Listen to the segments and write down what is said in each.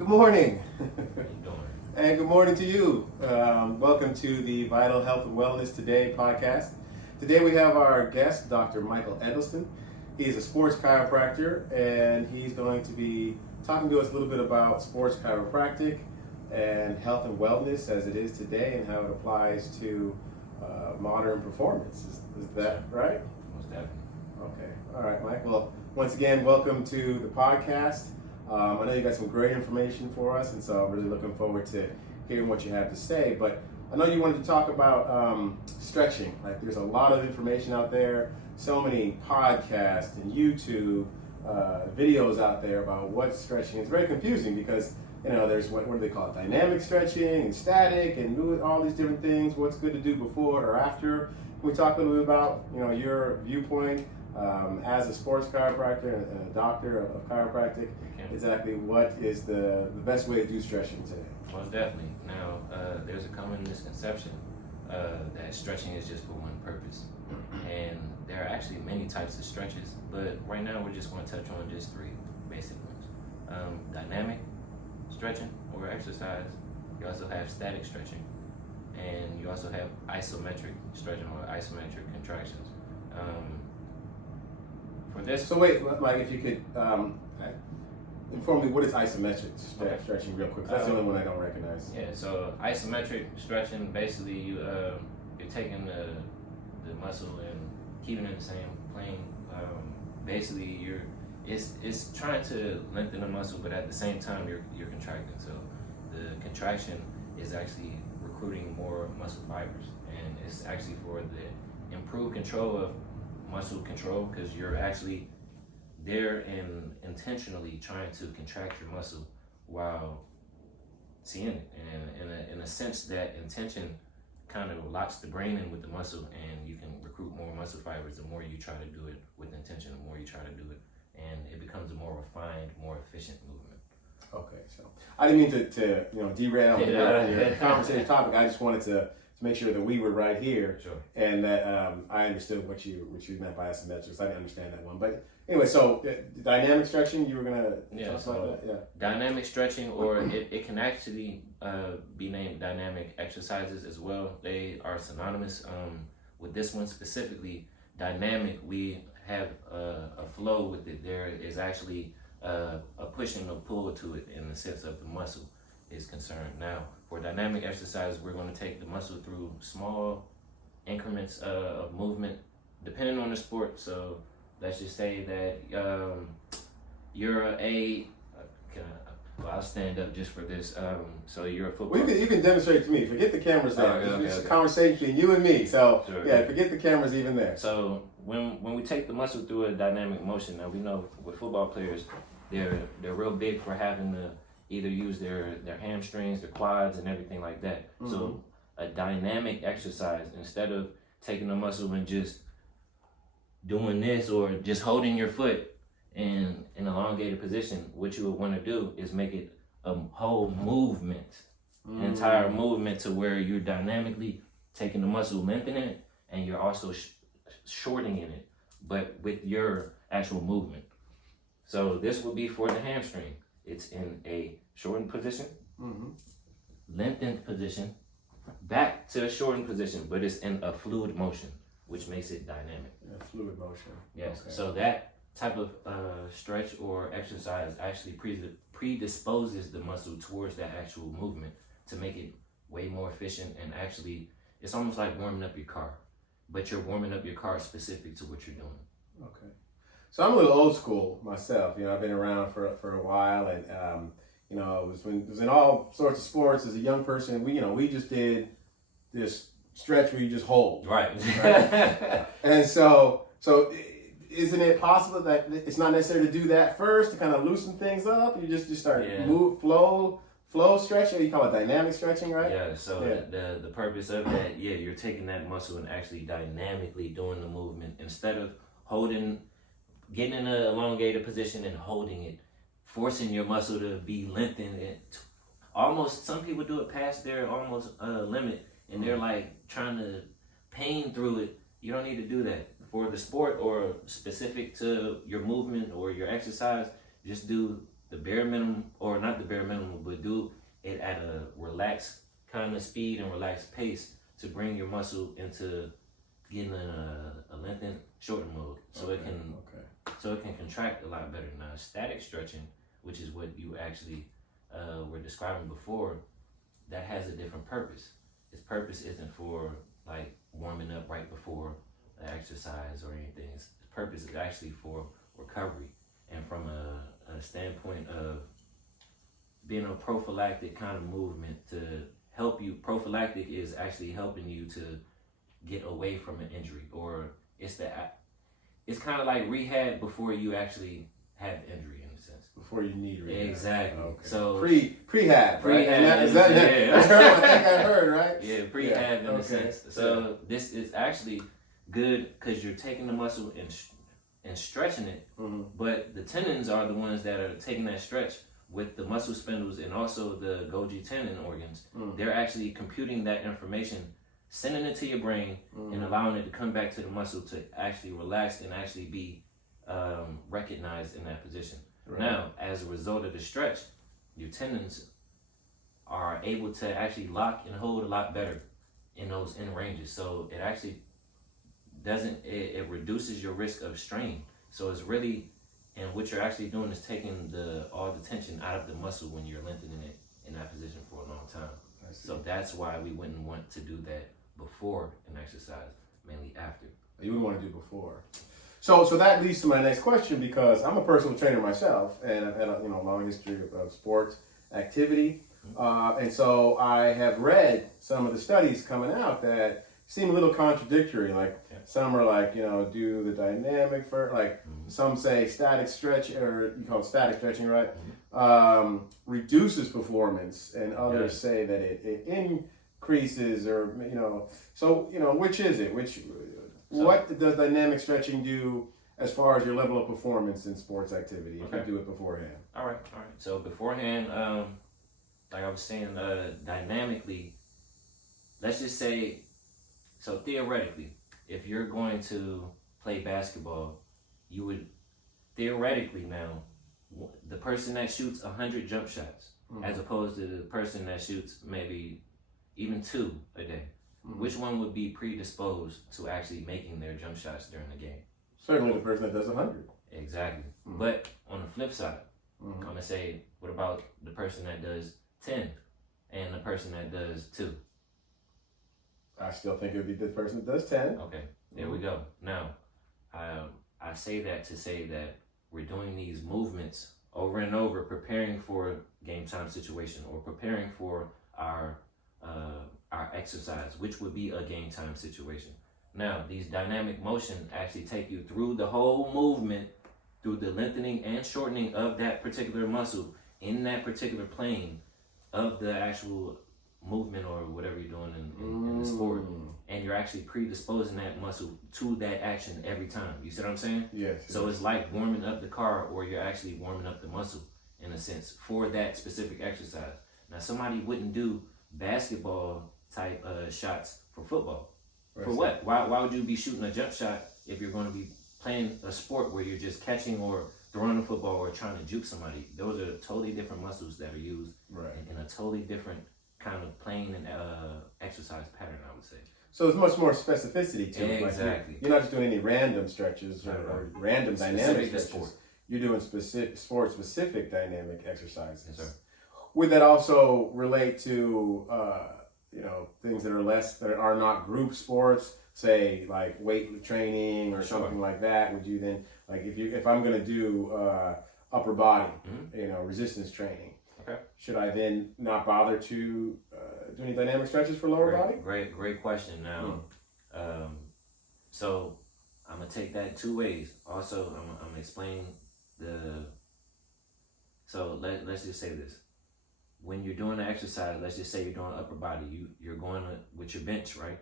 Good morning. How you doing? And good morning to you. Welcome to the Vital Health and Wellness Today podcast. Today we have our guest, Dr. Michael Edelston. He's a sports chiropractor, and he's going to be talking to us a little bit about sports chiropractic and health and wellness as it is today and how it applies to modern performance. Is that right? Most definitely. Okay. All right, Mike. Well, once again, welcome to the podcast. I know you got some great information for us, and so I'm really looking forward to hearing what you have to say. But I know you wanted to talk about stretching. Like, there's a lot of information out there, so many podcasts and YouTube videos out there about what stretching is. Very confusing because, you know, there's what do they call it? Dynamic stretching and static and all these different things. What's good to do before or after? Can we talk a little bit about, you know, your viewpoint as a sports chiropractor and a doctor of chiropractic? Exactly what is the best way to do stretching today? Most definitely. Now, there's a common misconception that stretching is just for one purpose. And there are actually many types of stretches, but right now we're just going to touch on just three basic ones. Dynamic stretching or exercise. You also have static stretching. And you also have isometric stretching or isometric contractions. For this, So wait, like if you could inform me, what is isometric stretching real quick? 'Cause that's the only one I don't recognize. Yeah, so isometric stretching, basically you're taking the muscle and keeping it in the same plane. Basically it's trying to lengthen the muscle, but at the same time you're contracting. So the contraction is actually recruiting more muscle fibers, and it's actually for the improved control of muscle control, because you're actually there and intentionally trying to contract your muscle while seeing it, and in a sense that intention kind of locks the brain in with the muscle, and you can recruit more muscle fibers the more you try to do it with intention, the more you try to do it, and it becomes a more refined, more efficient movement. Okay, so I didn't mean to derail your conversation topic. I just wanted to make sure that we were right here, Sure. and that I understood what you meant by isometrics. I didn't understand that one, but anyway, so dynamic stretching, you were gonna talk about that, yeah. Dynamic stretching, or it can actually be named dynamic exercises as well. They are synonymous. With this one specifically, dynamic, we have a flow with it. There is actually a push and a pull to it in the sense of the muscle is concerned. Now, for dynamic exercise, we're going to take the muscle through small increments of movement, depending on the sport. So let's just say that you're I'll stand up just for this. So you're a football. Well, you can demonstrate to me. Forget the cameras there. Okay, It's a conversation between you and me. So Sure. yeah, forget the cameras even there. So when we take the muscle through a dynamic motion, now we know with football players, they're real big for having to either use their hamstrings, their quads, and everything like that. Mm-hmm. So a dynamic exercise, instead of taking the muscle and just doing this or just holding your foot in an elongated position, what you would want to do is make it a whole movement, an entire movement, to where you're dynamically taking the muscle, lengthening it, and you're also shortening it, but with your actual movement. So this would be for the hamstring. It's in a shortened position, lengthened position, back to a shortened position, but it's in a fluid motion, which makes it dynamic. Yeah, fluid motion. Yes. Okay. So that type of stretch or exercise actually predisposes the muscle towards that actual movement to make it way more efficient, and actually it's almost like warming up your car, but you're warming up your car specific to what you're doing. Okay. So I'm a little old school myself. You know, I've been around for a while, and you know, it was in all sorts of sports as a young person. We just did this stretch where you just hold. Right. And so isn't it possible that it's not necessary to do that first to kind of loosen things up? You just start flow stretching. You call it dynamic stretching, right? Yeah. So the purpose of that, you're taking that muscle and actually dynamically doing the movement instead of getting in an elongated position and holding it, forcing your muscle to be lengthened. Almost, some people do it past their almost limit, and they're like trying to pain through it. You don't need to do that. For the sport or specific to your movement or your exercise, just do the bare minimum, or not the bare minimum, but do it at a relaxed kind of speed and relaxed pace to bring your muscle into getting a lengthened, shortened mode, so it can contract a lot better. Now, static stretching, which is what you actually were describing before, that has a different purpose. Its purpose isn't for like warming up right before the exercise or anything. Its purpose is actually for recovery, and from a standpoint of being a prophylactic kind of movement to help you. Prophylactic is actually helping you to get away from an injury, or it's kind of like rehab before you actually have injury in a sense. Before you need rehab. Exactly. Okay. So prehab. Right? Prehab. That term I think I heard, right? Yeah, prehab in a sense. So this is actually good because you're taking the muscle and stretching it, but the tendons are the ones that are taking that stretch with the muscle spindles and also the Golgi tendon organs. They're actually computing that information, sending it to your brain, and allowing it to come back to the muscle to actually relax and actually be recognized in that position. Right. Now, as a result of the stretch, your tendons are able to actually lock and hold a lot better in those end ranges. So it actually it reduces your risk of strain. So it's really, and what you're actually doing is taking all the tension out of the muscle when you're lengthening it in that position for a long time. So that's why we wouldn't want to do that before an exercise, mainly after. You wouldn't want to do before. So that leads to my next question, because I'm a personal trainer myself, and I've had a long history of sports activity, and so I have read some of the studies coming out that seem a little contradictory. Like some are like, do the dynamic for some say static stretch, or you call it static stretching, right? Reduces performance, and others say that it increases, or which is it? What does dynamic stretching do as far as your level of performance in sports activity if you do it beforehand? All right. So beforehand, like I was saying, dynamically, let's just say, so theoretically, if you're going to play basketball, you would theoretically now, the person that shoots 100 jump shots, as opposed to the person that shoots maybe even 2 a day, which one would be predisposed to actually making their jump shots during the game? Certainly the person that does 100. Exactly. But on the flip side, I'm going to say, what about the person that does 10 and the person that does 2? I still think it would be the person that does 10. Okay, there we go. Now, I say that to say that we're doing these movements over and over, preparing for a game time situation, or preparing for our exercise, which would be a game time situation. Now, these dynamic motion actually take you through the whole movement, through the lengthening and shortening of that particular muscle in that particular plane of the actual movement or whatever you're doing in the sport. And you're actually predisposing that muscle to that action every time. You see what I'm saying? Yes. So it's like warming up the car, or you're actually warming up the muscle in a sense for that specific exercise. Now, somebody wouldn't do basketball type shots for football. For what? Why would you be shooting a jump shot if you're going to be playing a sport where you're just catching or throwing a football or trying to juke somebody? Those are totally different muscles that are used in a totally different kind of playing and exercise pattern, I would say. So there's much more specificity to it. Exactly. You're not just doing any random stretches or random dynamic stretches. Sport. You're doing sport-specific dynamic exercises. Yes, sir. Would that also relate to things that are not group sports, say like weight training or something like that? Would you then, like, if I'm going to do upper body, resistance training, should I then not bother to do any dynamic stretches for lower body? Great question. Now, so I'm gonna take that 2 ways. Also, I'm gonna explain So let's just say this: when you're doing the exercise, let's just say you're doing upper body, you're going with your bench, right?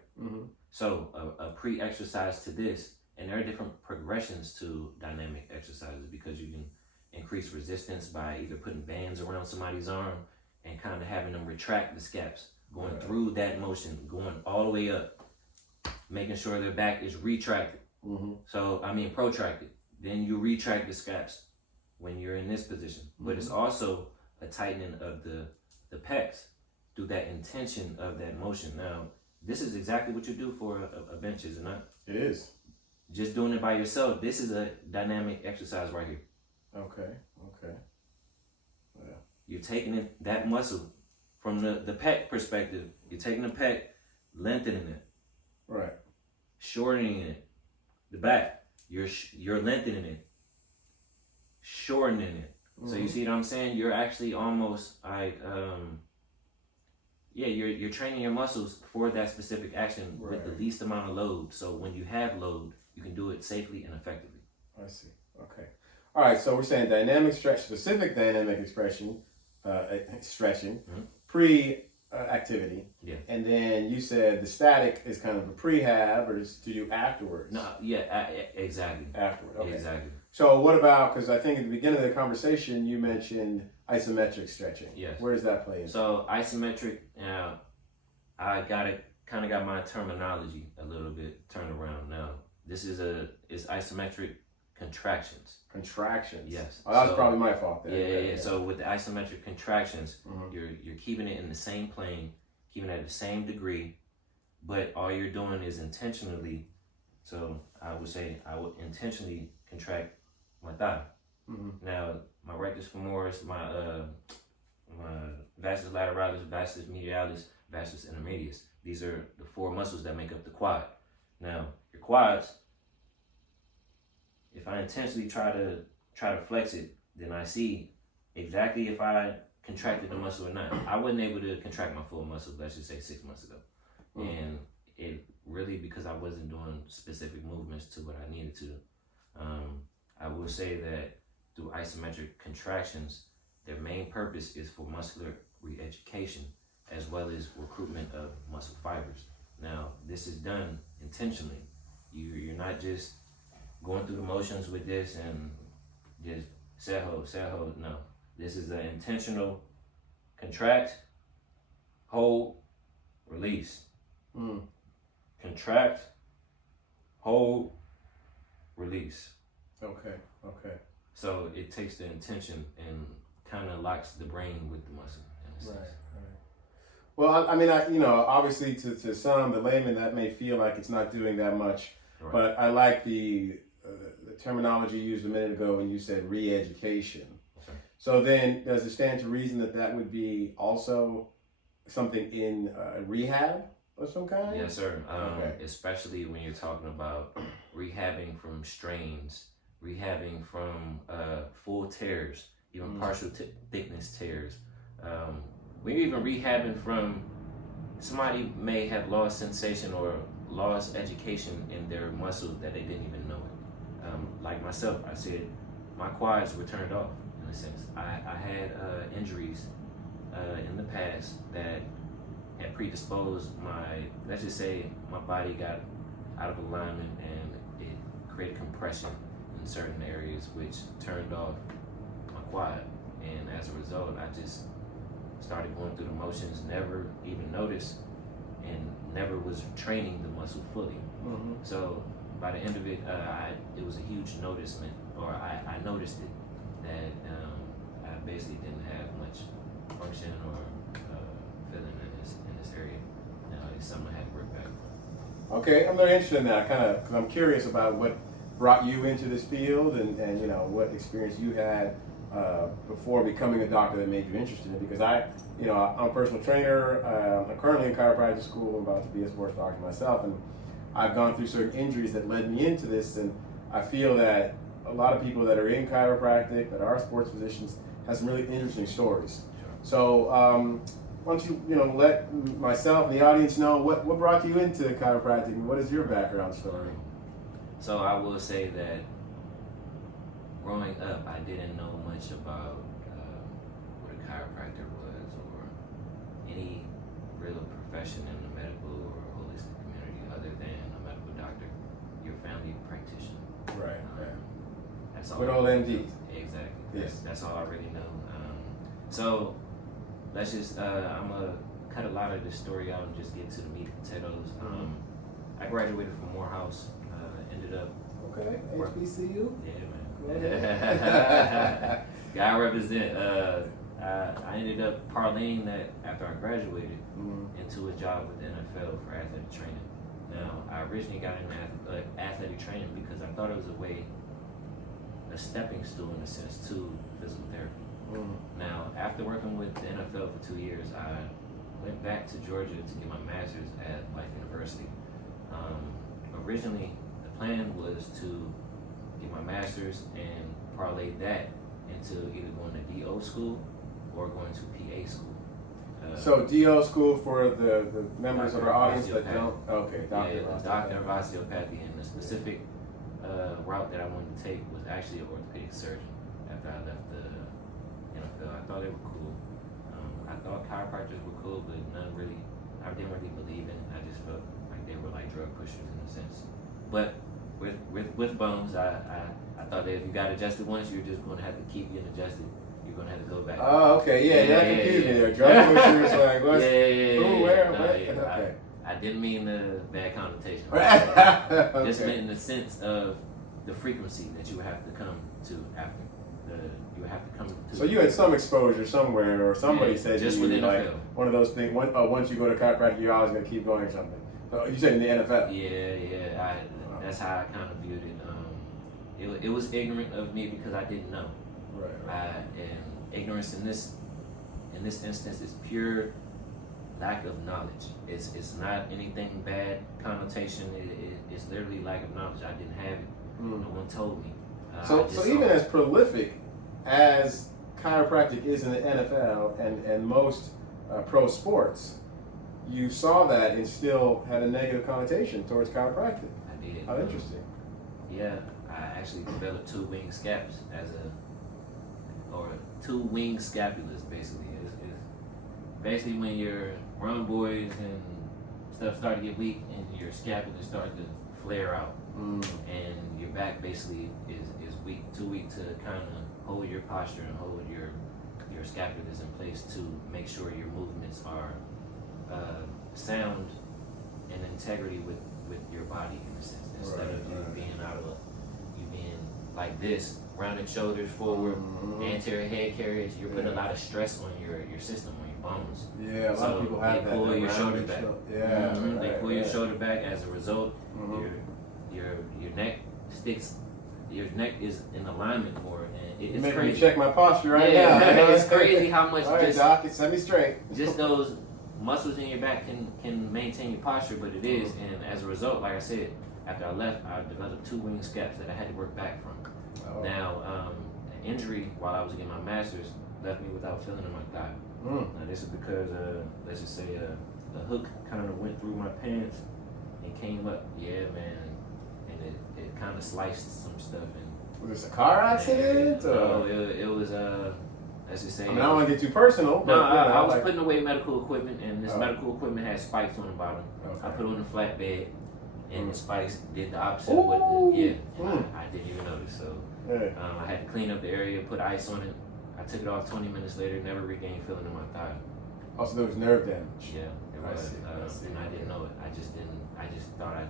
So a pre-exercise to this, and there are different progressions to dynamic exercises, because you can increase resistance by either putting bands around somebody's arm and kind of having them retract the scaps, going through that motion, going all the way up, making sure their back is retracted. Protracted. Then you retract the scaps when you're in this position. But it's also a tightening of the the pecs through that intention of that motion. Now, this is exactly what you do for a bench, is it not? It is. Just doing it by yourself, this is a dynamic exercise right here. Okay. Yeah. You're taking that muscle from the pec perspective. You're taking the pec, lengthening it. Right. Shortening it. The back, you're lengthening it. Shortening it. So you see what I'm saying? You're actually almost like, you're training your muscles for that specific action with the least amount of load. So when you have load, you can do it safely and effectively. I see. Okay. All right. So we're saying dynamic stretch, specific dynamic stretching, pre-activity. Yeah. And then you said the static is kind of a prehab, or is to do afterwards? No. Yeah. Exactly. Afterward. Okay. Exactly. So what about, because I think at the beginning of the conversation you mentioned isometric stretching. Yes. Where does that play in? So isometric, I kind of got my terminology a little bit turned around now. This is it's isometric contractions. Contractions. Yes. Oh, that's probably my fault there. Yeah. So with the isometric contractions, you're keeping it in the same plane, keeping it at the same degree, but all you're doing is intentionally. So I would intentionally contract my thigh. Now, my rectus femoris, my vastus lateralis, vastus medialis, vastus intermedius. These are the four muscles that make up the quad. Now, your quads, if I intentionally try to flex it, then I see exactly if I contracted the muscle or not. I wasn't able to contract my full muscle, let's just say 6 months ago. And it really, because I wasn't doing specific movements to what I needed to. I will say that through isometric contractions, their main purpose is for muscular re-education as well as recruitment of muscle fibers. Now, this is done intentionally. You're not just going through the motions with this and just set hold. No, this is an intentional contract, hold, release. Contract, hold, release. Okay. So it takes the intention and kind of locks the brain with the muscle. Right. Well, I mean, obviously to some, the layman, that may feel like it's not doing that much, but I like the terminology used a minute ago when you said re-education. Okay. So then, does it stand to reason that would be also something in rehab of some kind? Yes, sir. Okay. Especially when you're talking about rehabbing from strains, rehabbing from full tears, even partial thickness tears. We're even rehabbing from somebody may have lost sensation or lost education in their muscle that they didn't even know it. Like myself, I said my quads were turned off in a sense. I had injuries in the past that had predisposed let's just say my body got out of alignment and it created compression in certain areas which turned off my quad. And as a result, I just started going through the motions, never even noticed, and never was training the muscle fully. So by the end of it, it was a huge noticement, or I noticed it, that I basically didn't have much function or feeling in this area. Now it's something I had to work back on. Okay, I'm very interested in that, because I'm curious about what brought you into this field and what experience you had before becoming a doctor that made you interested in it. Because I'm a personal trainer. I'm currently in chiropractic school. I'm about to be a sports doctor myself, and I've gone through certain injuries that led me into this. And I feel that a lot of people that are in chiropractic, that are sports physicians, have some really interesting stories. Sure. So why don't you let myself and the audience know what brought you into chiropractic and what is your background story? So I will say that growing up, I didn't know much about what a chiropractor was or any real profession in the medical or holistic community other than a medical doctor, your family practitioner. Right. That's all. Good old MD. Exactly. Yes. That's all I really know. So let's just, I'm going to cut a lot of this story out and just get to the meat and potatoes. I graduated from Morehouse, ended up. Okay, HBCU? Yeah, man. Gotta represent. I ended up parlaying that after I graduated into a job with the NFL for athletic training. Now, I originally got into athletic training because I thought it was a stepping stool in a sense to physical therapy. Now, after working with the NFL for 2 years, I went back to Georgia to get my master's at Life University. Originally, the plan was to get my master's and parlay that into either going to DO school or going to PA school. So DO school for the members of our audience that osteopathy. don't. Okay, Doctor of Osteopathy, and the specific route that I wanted to take was actually an orthopedic surgeon. After I left the NFL, I thought they were cool. I thought chiropractors were cool, but I didn't really believe in it. I just felt like they were like drug pushers in a sense. But with bones, I thought that if you got adjusted once, you're just going to have to keep getting adjusted. You're going to have to go back. Oh, okay, that confused me there. Drug pushers, like, what's, who, where, no, what? Okay. I didn't mean the bad connotation. Okay. Just meant in the sense of the frequency that you would have to come to after. You would have to come to. So you had some exposure somewhere, or somebody said just you within like NFL. One of those things. Once you go to chiropractic, you're always going to keep going or something. So you said in the NFL. Yeah. That's how I kind of viewed it. It was ignorant of me because I didn't know. Right. And ignorance in this instance is pure lack of knowledge. It's not anything bad connotation. It's literally lack of knowledge. I didn't have it. No one told me. So even as prolific as chiropractic is in the NFL and most pro sports, you saw that and still had a negative connotation towards chiropractic. I did. How interesting. Yeah, I actually developed two wing scaps or two wing scapulas basically. It's basically when your run boys and stuff start to get weak and your scapulas start to flare out. And your back basically is weak, too weak to kind of hold your posture and hold your scapulas in place to make sure your movements are sound and integrity with your body in a sense. Instead of you being like this, rounded shoulders forward, anterior head carriage, you're putting a lot of stress on your system, on your bones. Yeah, a lot of people have that. They pull your shoulder back. They pull your shoulder back. As a result, your neck sticks. Your neck is in alignment more, and it's making crazy. me check my posture right now. now. It's crazy how much. All right, Doc, set me straight. Just those muscles in your back can maintain your posture, but it is, and as a result, like I said, after I left, I developed two wing scaps that I had to work back from. Now, an injury while I was getting my master's left me without feeling in my thigh. Now, this is because, let's just say, the hook kind of went through my pants and came up. Yeah, man, and it kind of sliced some stuff. And was this a car accident? No, it was let's just say. I mean, I don't want to get too personal. But, no, I was putting away medical equipment, and this medical equipment had spikes on the bottom. Okay. I put it on the flatbed, and the spikes did the opposite. Ooh. I didn't even notice. So I had to clean up the area, put ice on it. I took it off 20 minutes later, never regained feeling in my thigh. Also, there was nerve damage. Yeah, it was, and I didn't know it. I just thought I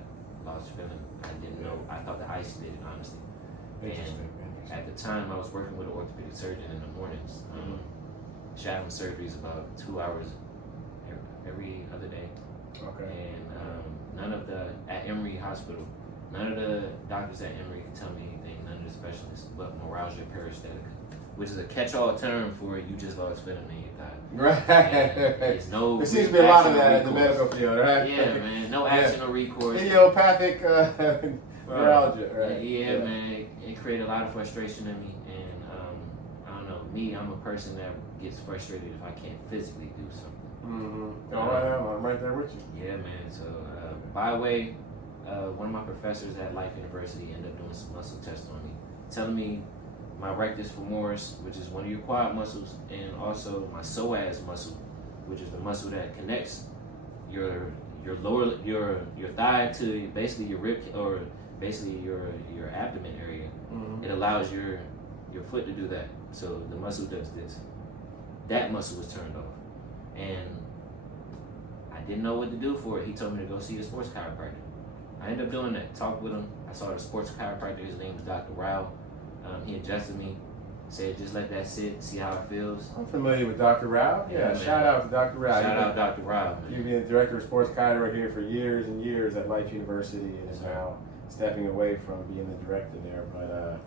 lost feeling. I didn't know. I thought the ice did it, honestly. Interesting. At the time, I was working with an orthopedic surgeon in the mornings. Shadowing surgeries about 2 hours every other day. Okay. And at Emory Hospital, none of the doctors at Emory could tell me anything, none of the specialists, but neuralgia paresthetica, which is a catch-all term for you just lost feeling in your thigh. Right. There's no there seems to be a lot of that in the medical field, right? Yeah, man. No action or recourse. Idiopathic neuralgia, right? Yeah, man. It created a lot of frustration in me, and I don't know. Me, I'm a person that gets frustrated if I can't physically do something. I'm right there with you. Yeah, man. So, by the way, one of my professors at Life University ended up doing some muscle tests on me, telling me my rectus femoris, which is one of your quad muscles, and also my psoas muscle, which is the muscle that connects your thigh to basically your rib or basically your abdomen area. It allows your foot to do that. So the muscle does this. That muscle was turned off, and I didn't know what to do for it. He told me to go see a sports chiropractor. I ended up doing that. Talked with him. I saw the sports chiropractor. His name was Dr. Rao. He adjusted me, said just let that sit, see how it feels. I'm familiar with Dr. Rao. Yeah, shout out to Dr. Rao. Shout out Dr. Rao, man. You've been the director of sports chiropractic here for years and years at Life University, and is now stepping away from being the director there. But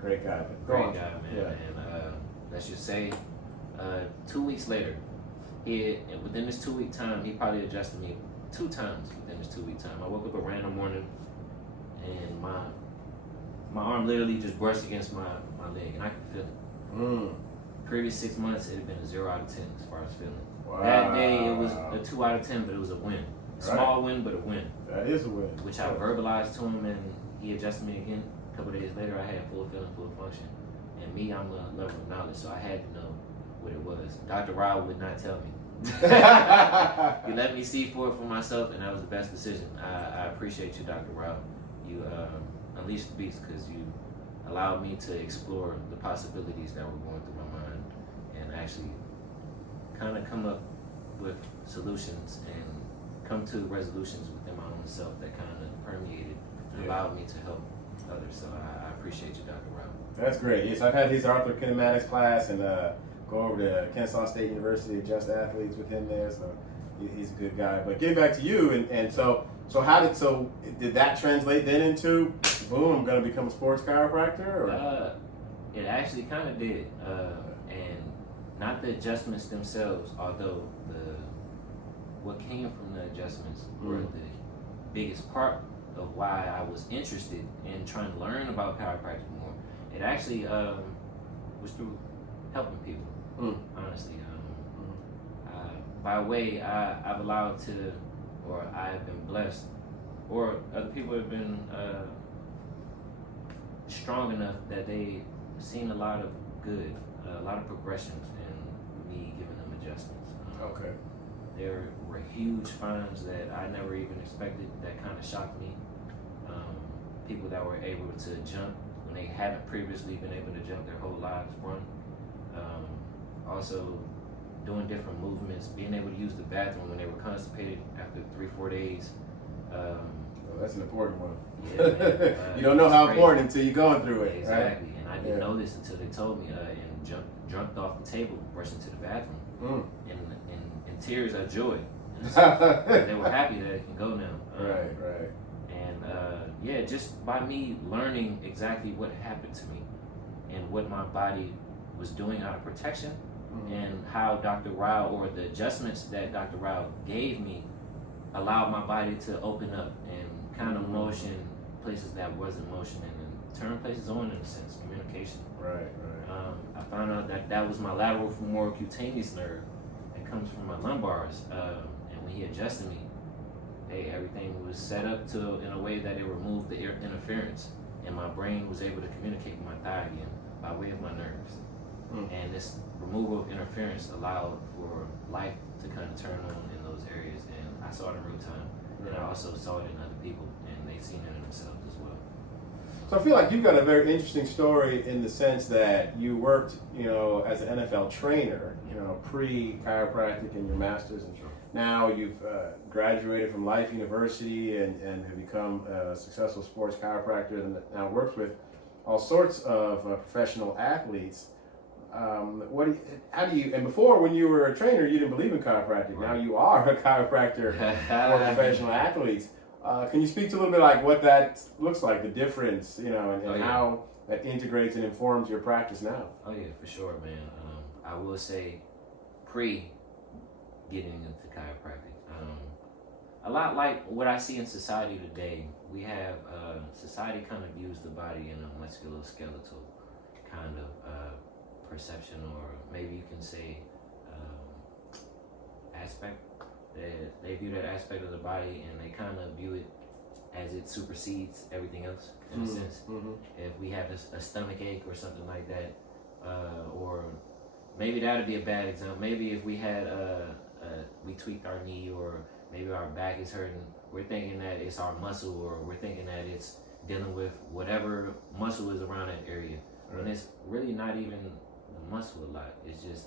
great guy. Great guy, man. Yeah. And let's just say 2 weeks later, within this 2 week time, he probably adjusted me 2 times within this 2 week time. I woke up a random morning and my arm literally just brushed against my leg, and I could feel it. Previous 6 months, it had been a 0 out of 10 as far as feeling. Wow. That day, it was a 2 out of 10, but it was a win. Small win, but a win. That is a win. Which I verbalized to him, and he adjusted me again. A couple days later, I had full feeling, full function. And me, I'm a lover of knowledge, so I had to know what it was. Dr. Rao would not tell me. He let me see for myself, and that was the best decision. I appreciate you, Dr. Rao. You unleashed the beast because you allowed me to explore the possibilities that were going through my mind and actually kind of come up with solutions and come to resolutions within my own self that kind of permeated and allowed me to help others. So I appreciate you, Dr. Rao. That's great. Yes, I've had his arthrokinematics class and go over to Kennesaw State University, adjust athletes with him there. So he's a good guy. But getting back to you, and so did that translate then into boom, I'm going to become a sports chiropractor? Or? It actually kind of did, and not the adjustments themselves, although what came from the adjustments were the biggest part of why I was interested in trying to learn about chiropractic more. It actually was through helping people, honestly. By way, I've allowed to, or I've been blessed, or other people have been strong enough that they've seen a lot of good, a lot of progressions in me giving them adjustments. Okay. There were huge finds that I never even expected that kind of shocked me. People that were able to jump when they haven't previously been able to jump their whole lives, run. Also doing different movements, being able to use the bathroom when they were constipated after 3-4 days. Well, that's an important one. Yeah, man, you don't know how important until you're going through it. Exactly, right? And I didn't know this until they told me. And jumped off the table, rushed into the bathroom, in tears of joy. And they were happy that it can go now. Right. And just by me learning exactly what happened to me and what my body was doing out of protection, and how Dr. Rao, or the adjustments that Dr. Rao gave me, allowed my body to open up and kind of motion places that wasn't motioning and turn places on, in a sense, communication. Right. I found out that was my lateral femoral cutaneous nerve that comes from my lumbars. And when he adjusted me, everything was set up in a way that it removed the interference, and my brain was able to communicate with my thigh again by way of my nerves. And this removal of interference allowed for life to kind of turn on in those areas, and I saw it in real time. And I also saw it in other people, and they've seen it in themselves as well. So I feel like you've got a very interesting story in the sense that you worked, as an NFL trainer, pre-chiropractic and your master's, and now you've graduated from Life University and have become a successful sports chiropractor, and now works with all sorts of professional athletes. And before, when you were a trainer, you didn't believe in chiropractic. Now you are a chiropractor for professional athletes. Can you speak to a little bit like what that looks like, the difference, and how that integrates and informs your practice now? Oh yeah, for sure, man. I will say, pre getting into chiropractic, a lot like what I see in society today, we have society kind of views the body in a musculoskeletal kind of perception, or maybe you can say aspect. They view that aspect of the body, and they kind of view it as it supersedes everything else, in a sense. If we have a stomach ache or something like that, or maybe that would be a bad example. Maybe if we had we tweaked our knee, or maybe our back is hurting, we're thinking that it's our muscle, or we're thinking that it's dealing with whatever muscle is around that area. Right. And it's really not even the muscle a lot. It's just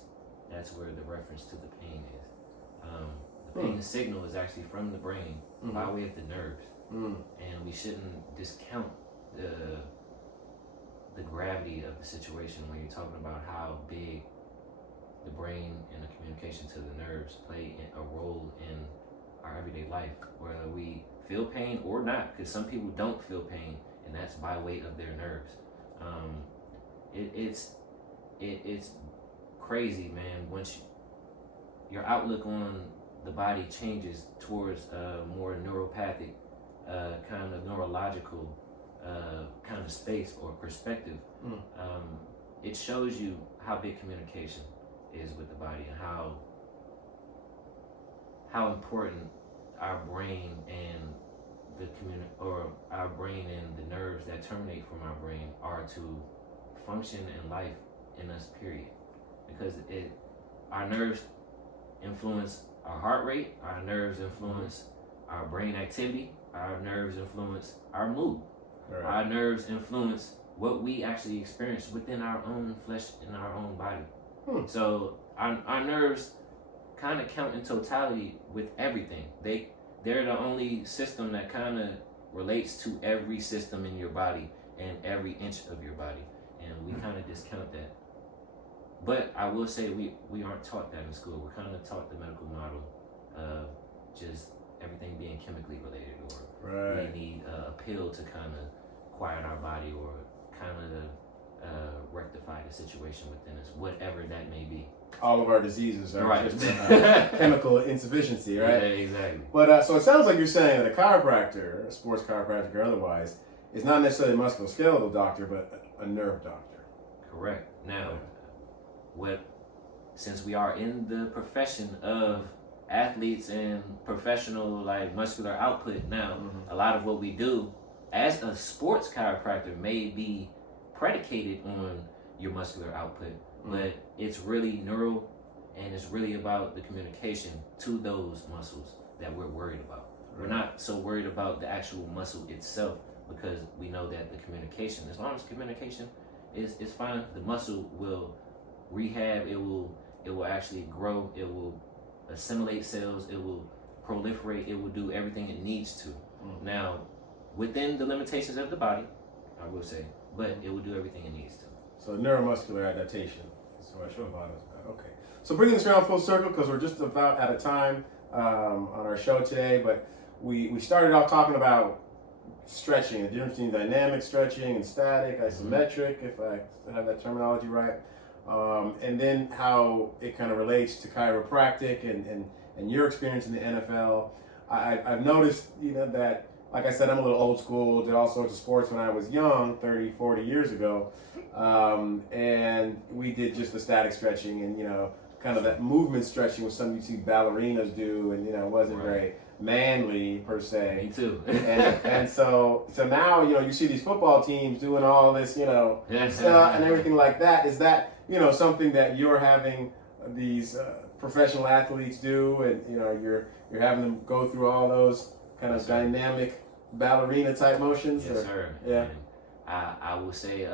that's where the reference to the pain is. The pain signal is actually from the brain by way of the nerves, and we shouldn't discount the the gravity of the situation when you're talking about how big the brain and the communication to the nerves play a role in our everyday life, whether we feel pain or not, because some people don't feel pain, and that's by way of their nerves. It's crazy, man. Once your outlook on the body changes towards a more neuropathic, kind of neurological kind of space or perspective, it shows you how big communication is with the body, and how important our brain and our brain and the nerves that terminate from our brain are to function in life in us, period. Because our nerves influence our heart rate, our nerves influence our brain activity, our nerves influence our mood, our nerves influence what we actually experience within our own flesh and our own body. So our nerves kind of count in totality with everything. They're the only system that kind of relates to every system in your body and every inch of your body, and we kind of discount that. But I will say we aren't taught that in school. We're kind of taught the medical model of just everything being chemically related, or we need a pill to kind of quiet our body, or kind of rectify the situation within us, whatever that may be. All of our diseases are just chemical insufficiency, right? Yeah, exactly. But so it sounds like you're saying that a chiropractor, a sports chiropractic or otherwise, is not necessarily a musculoskeletal doctor, but a nerve doctor. Correct. Now, since we are in the profession of athletes and professional muscular output now, a lot of what we do as a sports chiropractor may be predicated on your muscular output, but it's really neural, and it's really about the communication to those muscles that we're worried about. We're not so worried about the actual muscle itself, because we know that the communication, as long as communication is fine, the muscle will rehab, it will actually grow, it will assimilate cells, it will proliferate, it will do everything it needs to. Now, within the limitations of the body, I will say, but it will do everything it needs to. So neuromuscular adaptation is what you're about. Okay. So bringing this around full circle, because we're just about out of time on our show today, but we started off talking about stretching, the difference between dynamic stretching and static, isometric, if I have that terminology right, and then how it kind of relates to chiropractic and your experience in the NFL. I've noticed, that, like I said, I'm a little old school, did all sorts of sports when I was young, 30, 40 years ago, and we did just the static stretching and, kind of that movement stretching was something you see ballerinas do, and, it wasn't very manly per se. Me too. and so now, you see these football teams doing all this, stuff and everything like that. Is that, something that you're having these professional athletes do, and, you're having them go through all those kind of dynamic ballerina type motions? Yes, sir. Yeah. And I will say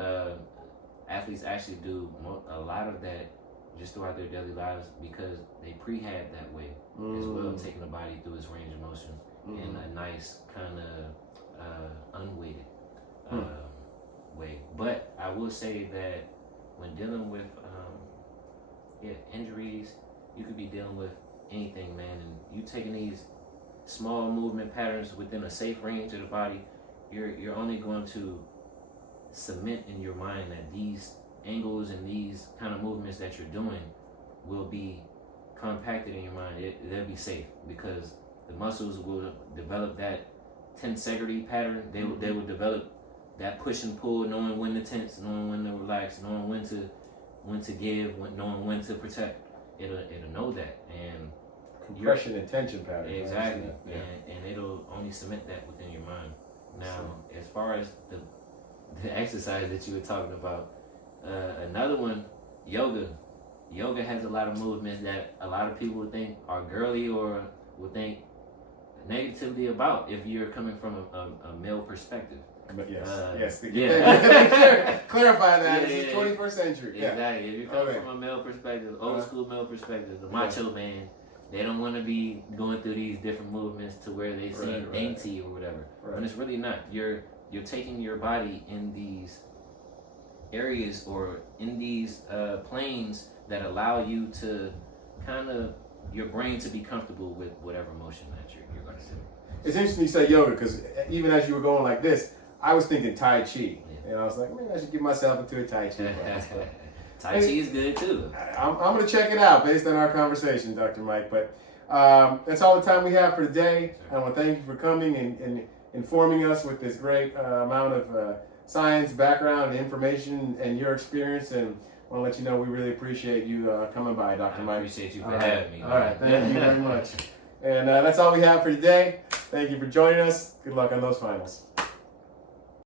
athletes actually do a lot of that just throughout their daily lives, because they prehab that way as well, taking the body through its range of motion in a nice kind of unweighted way. But I will say that when dealing with injuries, you could be dealing with anything, man, and you taking these small movement patterns within a safe range of the body, you're only going to cement in your mind that these angles and these kind of movements that you're doing will be compacted in your mind. They'll be safe, because the muscles will develop that tensegrity pattern. They will develop that push and pull, knowing when to tense, knowing when to relax, knowing when to give, knowing when to protect. It'll know that, and compression and tension pattern. Exactly, and it'll only cement that within your mind. Now, as far as the exercise that you were talking about, another one, yoga. Yoga has a lot of movements that a lot of people would think are girly or would think negatively about if you're coming from a male perspective. But yes. Clarify that. It's the 21st century. Exactly. If you're coming from a male perspective, old school male perspective, the macho man, they don't want to be going through these different movements to where they seem dainty or whatever. When it's really not. You're taking your body in these areas or in these planes that allow you to kind of your brain to be comfortable with whatever motion that you're going to do. It's interesting you say yoga because even as you were going like this, I was thinking Tai Chi. Yeah. And I was like, maybe I should get myself into a Tai Chi class. Tai Chi is good too. I'm going to check it out based on our conversation, Dr. Mike. But that's all the time we have for today. I want to thank you for coming and informing us with this great amount of science background and information and your experience. And I want to let you know we really appreciate you coming by, Dr. Mike. I appreciate you for having me. All right, thank you very much. And that's all we have for today. Thank you for joining us. Good luck on those finals.